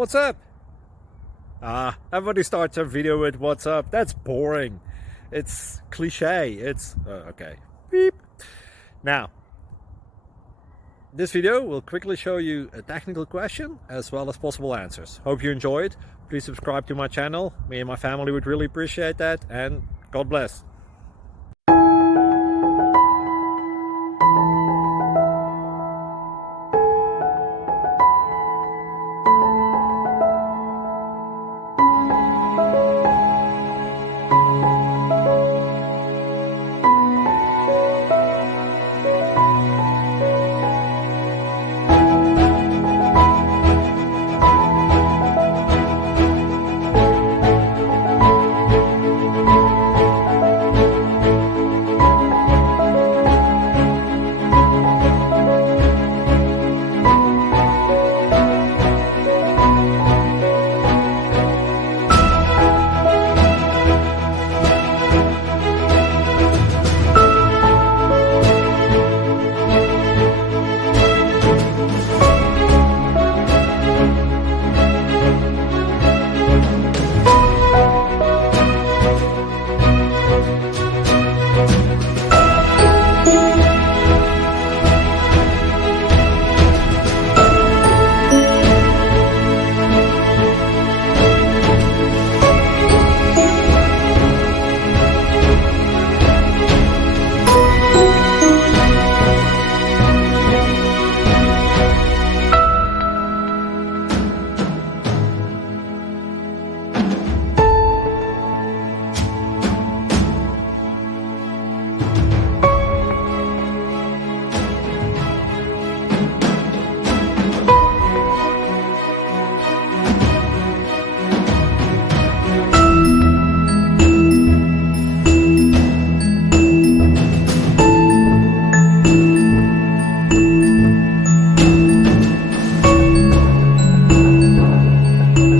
What's up? Everybody starts a video with what's up. That's boring. It's cliche. It's okay. Beep. Now, this video will quickly show you a technical question as well as possible answers. Hope you enjoyed. Please subscribe to my channel. Me and my family would really appreciate that, and God bless.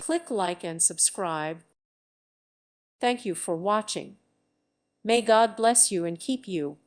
Click like and subscribe. Thank you for watching. May God bless you and keep you.